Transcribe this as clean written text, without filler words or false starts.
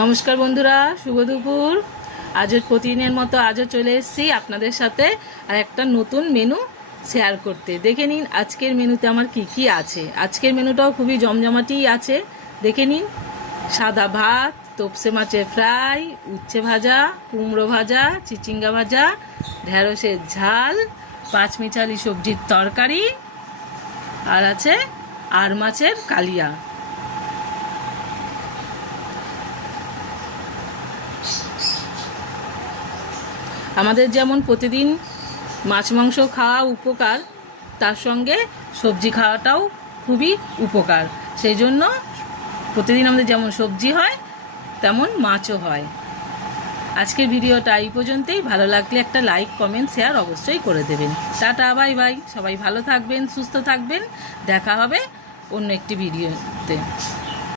নমস্কার বন্ধুরা, শুভ দুপুর। আজও প্রতিদিনের মতো আজও চলে এসেছি আপনাদের সাথে আর একটা নতুন মেনু শেয়ার করতে। দেখে নিন আজকের মেনুতে আমার কি কি আছে। আজকের মেনুটাও খুবই জমজমাটি আছে, দেখে নিন। সাদা ভাত, তোপসে মাছের ফ্রাই, উচ্ছে ভাজা, কুমড়ো ভাজা, চিচিঙ্গা ভাজা, ঢেঁড়সের ঝাল, পাঁচমিশালি সবজির তরকারি, আর আছে আর মাছের কালিয়া। আমাদের যেমন প্রতিদিন মাছ মাংস খাওয়া উপকার, তার সঙ্গে সবজি খাওয়াটাও খুবই উপকার। সেই জন্য প্রতিদিন আমাদের যেমন সবজি হয় তেমন মাছও হয়। আজকের ভিডিওটা এই পর্যন্তই। ভালো লাগলে একটা লাইক, কমেন্ট, শেয়ার অবশ্যই করে দেবেন। Tata, bye bye. সবাই ভালো থাকবেন, সুস্থ থাকবেন। দেখা হবে অন্য একটি ভিডিওতে।